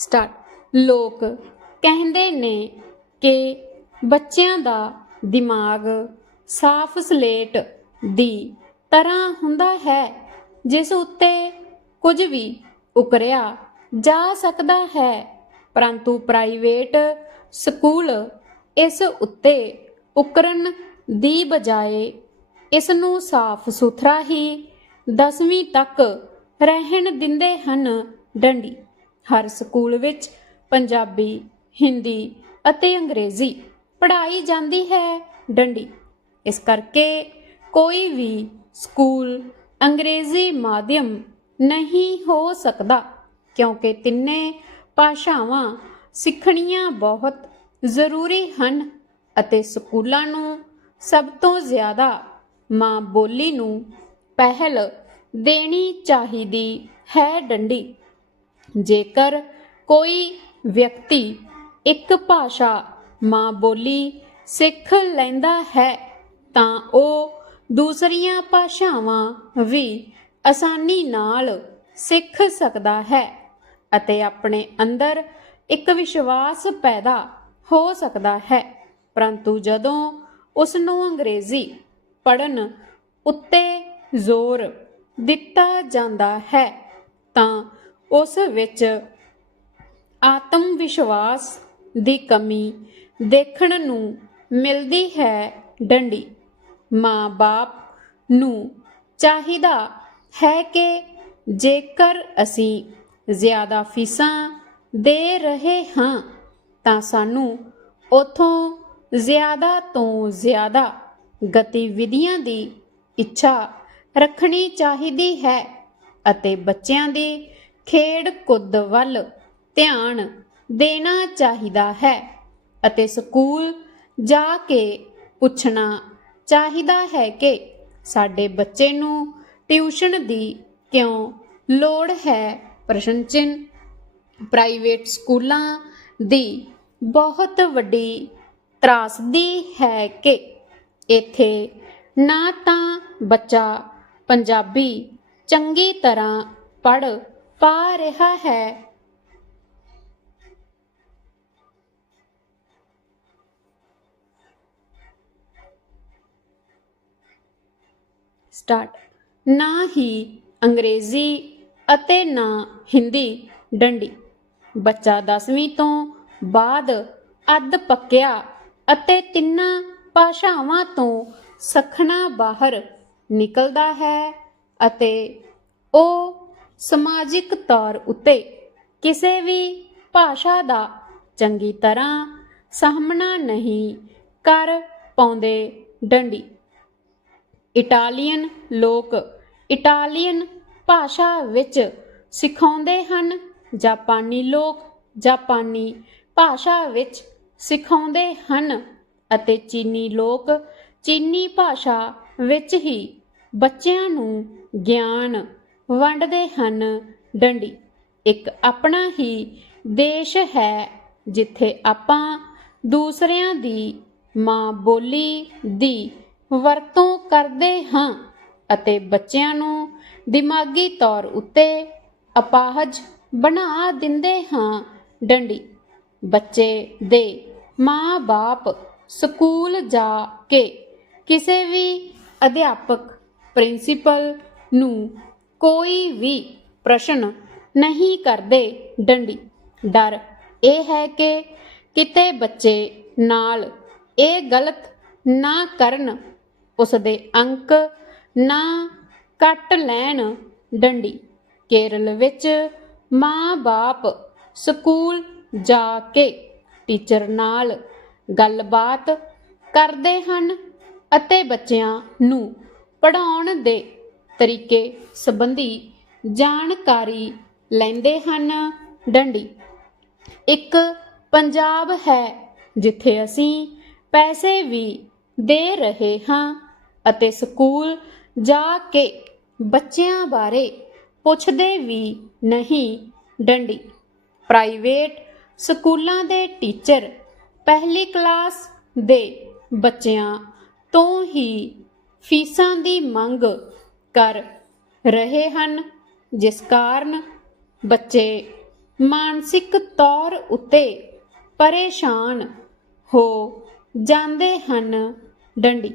Start. ਲੋਕ ਕਹਿੰਦੇ ਨੇ ਕਿ ਬੱਚਿਆਂ ਦਾ ਦਿਮਾਗ ਸਾਫ਼ ਸਲੇਟ ਦੀ ਤਰ੍ਹਾਂ ਹੁੰਦਾ ਹੈ, ਜਿਸ ਉੱਤੇ ਕੁਝ ਵੀ ਉਕਰਿਆ ਜਾ ਸਕਦਾ ਹੈ। ਪਰੰਤੂ ਪ੍ਰਾਈਵੇਟ ਸਕੂਲ ਇਸ ਉੱਤੇ ਉਕਰਨ ਦੀ ਬਜਾਏ ਇਸ ਨੂੰ ਸਾਫ਼ ਸੁਥਰਾ ਹੀ 10ਵੀਂ ਤੱਕ ਰਹਿਣ ਦਿੰਦੇ ਹਨ। ਡੰਡੀ ਹਰ ਸਕੂਲ ਵਿੱਚ ਪੰਜਾਬੀ, ਹਿੰਦੀ ਅਤੇ ਅੰਗਰੇਜ਼ੀ ਪੜ੍ਹਾਈ ਜਾਂਦੀ ਹੈ ਡੰਡੀ। ਇਸ ਕਰਕੇ ਕੋਈ ਵੀ ਸਕੂਲ ਅੰਗਰੇਜ਼ੀ ਮਾਧਿਅਮ ਨਹੀਂ ਹੋ ਸਕਦਾ, ਕਿਉਂਕਿ ਤਿੰਨੇ ਭਾਸ਼ਾਵਾਂ ਸਿੱਖਣੀਆਂ ਬਹੁਤ ਜ਼ਰੂਰੀ ਹਨ ਅਤੇ ਸਕੂਲਾਂ ਨੂੰ ਸਭ ਤੋਂ ਜ਼ਿਆਦਾ ਮਾਂ ਬੋਲੀ ਨੂੰ ਪਹਿਲ ਦੇਣੀ ਚਾਹੀਦੀ ਹੈ ਡੰਡੀ। ਜੇਕਰ ਕੋਈ ਵਿਅਕਤੀ ਇੱਕ ਭਾਸ਼ਾ ਮਾਂ ਬੋਲੀ ਸਿੱਖ ਲੈਂਦਾ ਹੈ, ਤਾਂ ਉਹ ਦੂਸਰੀਆਂ ਭਾਸ਼ਾਵਾਂ ਵੀ ਆਸਾਨੀ ਨਾਲ ਸਿੱਖ ਸਕਦਾ ਹੈ ਅਤੇ ਆਪਣੇ ਅੰਦਰ ਇੱਕ ਵਿਸ਼ਵਾਸ ਪੈਦਾ ਹੋ ਸਕਦਾ ਹੈ। ਪਰੰਤੂ ਜਦੋਂ ਉਸ ਨੂੰ ਅੰਗਰੇਜ਼ੀ ਪੜਨ ਉੱਤੇ ਜ਼ੋਰ ਦਿੱਤਾ ਜਾਂਦਾ ਹੈ, ਤਾਂ ਉਸ ਵਿੱਚ ਆਤਮ ਵਿਸ਼ਵਾਸ ਦੀ ਕਮੀ ਦੇਖਣ ਨੂੰ ਮਿਲਦੀ ਹੈ ਡੰਡੀ। ਮਾਂ-ਬਾਪ ਨੂੰ ਚਾਹੀਦਾ ਹੈ ਕਿ ਜੇਕਰ ਅਸੀਂ ਜ਼ਿਆਦਾ ਫੀਸਾਂ ਦੇ ਰਹੇ ਹਾਂ ਤਾਂ ਸਾਨੂੰ ਉਥੋਂ ਜ਼ਿਆਦਾ ਤੋਂ ਜ਼ਿਆਦਾ ਗਤੀਵਿਧੀਆਂ ਦੀ ਇੱਛਾ ਰੱਖਣੀ ਚਾਹੀਦੀ ਹੈ ਅਤੇ ਬੱਚਿਆਂ ਦੀ ਖੇਡ ਕੁੱਦ ਵੱਲ ਧਿਆਨ ਦੇਣਾ ਚਾਹੀਦਾ ਹੈ ਅਤੇ ਸਕੂਲ ਜਾ ਕੇ ਪੁੱਛਣਾ ਚਾਹੀਦਾ ਹੈ ਕਿ ਸਾਡੇ ਬੱਚੇ ਨੂੰ ਟਿਊਸ਼ਨ ਦੀ ਕਿਉਂ ਲੋੜ ਹੈ? ਪ੍ਰਸ਼ਨ ਚਿੰਨ੍ਹ, ਪ੍ਰਾਈਵੇਟ ਸਕੂਲਾਂ ਦੀ ਬਹੁਤ ਵੱਡੀ ਤਰਾਸਦੀ ਹੈ ਕਿ ਇੱਥੇ ਨਾ ਤਾਂ ਬੱਚਾ ਪੰਜਾਬੀ ਚੰਗੀ ਤਰ੍ਹਾਂ ਪੜ੍ਹ ਪਾ ਰਿਹਾ ਹੈ। ਸਟਾਰਟ ਨਾ ਹੀ ਅੰਗਰੇਜ਼ੀ ਅਤੇ ਨਾ ਹਿੰਦੀ ਡੰਡੀ। ਬੱਚਾ 10ਵੀਂ ਤੋਂ ਬਾਅਦ ਅੱਧ ਪੱਕਿਆ ਅਤੇ ਤਿੰਨਾਂ ਭਾਸ਼ਾਵਾਂ ਤੋਂ ਸਖਣਾ ਬਾਹਰ ਨਿਕਲਦਾ ਹੈ ਅਤੇ ਉਹ ਸਮਾਜਿਕ ਤੌਰ ਉੱਤੇ ਕਿਸੇ ਵੀ ਭਾਸ਼ਾ ਦਾ ਚੰਗੀ ਤਰ੍ਹਾਂ ਸਾਹਮਣਾ ਨਹੀਂ ਕਰ ਪਾਉਂਦੇ ਡੰਡੀ। ਇਟਾਲੀਅਨ ਲੋਕ ਇਟਾਲੀਅਨ ਭਾਸ਼ਾ ਵਿੱਚ ਸਿਖਾਉਂਦੇ ਹਨ। ਜਾਪਾਨੀ ਲੋਕ ਜਾਪਾਨੀ ਭਾਸ਼ਾ ਵਿੱਚ ਸਿਖਾਉਂਦੇ ਹਨ ਅਤੇ ਚੀਨੀ ਲੋਕ ਚੀਨੀ ਭਾਸ਼ਾ ਵਿੱਚ ਹੀ ਬੱਚਿਆਂ ਨੂੰ ਗਿਆਨ ਵੰਡਦੇ ਹਨ ਡੰਡੀ। ਇੱਕ ਆਪਣਾ ਹੀ ਦੇਸ਼ ਹੈ ਜਿੱਥੇ ਆਪਾਂ ਦੂਸਰਿਆਂ ਦੀ ਮਾਂ ਬੋਲੀ ਦੀ ਵਰਤੋਂ ਕਰਦੇ ਹਾਂ ਅਤੇ ਬੱਚਿਆਂ ਨੂੰ ਦਿਮਾਗੀ ਤੌਰ ਉੱਤੇ ਅਪਾਹਜ ਬਣਾ ਦਿੰਦੇ ਹਾਂ ਡੰਡੀ। ਬੱਚੇ ਦੇ ਮਾਂ-ਬਾਪ ਸਕੂਲ ਜਾ ਕੇ ਕਿਸੇ ਵੀ ਅਧਿਆਪਕ, ਪ੍ਰਿੰਸੀਪਲ ਨੂੰ ਕੋਈ ਵੀ ਪ੍ਰਸ਼ਨ ਨਹੀਂ ਕਰਦੇ ਡੰਡੀ। ਡਰ ਇਹ ਹੈ ਕਿ ਕਿਤੇ ਬੱਚੇ ਨਾਲ ਇਹ ਗਲਤ ਨਾ ਕਰਨ ਉਸ ਦੇ ਅੰਕ ਨਾ ਕੱਟ ਲੈਣ ਡੰਡੀ। ਕੇਰਲ ਵਿੱਚ ਮਾਂ-ਬਾਪ ਸਕੂਲ ਜਾ ਕੇ ਟੀਚਰ ਨਾਲ ਗੱਲਬਾਤ ਕਰਦੇ ਹਨ ਅਤੇ ਬੱਚਿਆਂ ਨੂੰ ਪੜ੍ਹਾਉਣ ਦੇ ਤਰੀਕੇ, ਸੰਬੰਧੀ ਜਾਣਕਾਰੀ ਲੈਂਦੇ ਹਨ। ਡੰਡੀ। ਇੱਕ ਪੰਜਾਬ ਹੈ ਜਿੱਥੇ ਅਸੀਂ ਪੈਸੇ ਵੀ ਦੇ ਰਹੇ ਹਾਂ ਅਤੇ ਸਕੂਲ ਜਾ ਕੇ ਬੱਚਿਆਂ ਬਾਰੇ ਪੁੱਛਦੇ ਵੀ ਨਹੀਂ। ਡੰਡੀ। ਪ੍ਰਾਈਵੇਟ ਸਕੂਲਾਂ ਦੇ ਟੀਚਰ ਪਹਿਲੀ ਕਲਾਸ ਦੇ ਬੱਚਿਆਂ ਤੋਂ ਹੀ ਫੀਸਾਂ ਦੀ ਮੰਗ ਕਰ ਰਹੇ ਹਨ ਜਿਸ ਕਾਰਨ ਬੱਚੇ ਮਾਨਸਿਕ ਤੌਰ ਉੱਤੇ ਪਰੇਸ਼ਾਨ ਹੋ ਜਾਂਦੇ ਹਨ। ਡੰਡੀ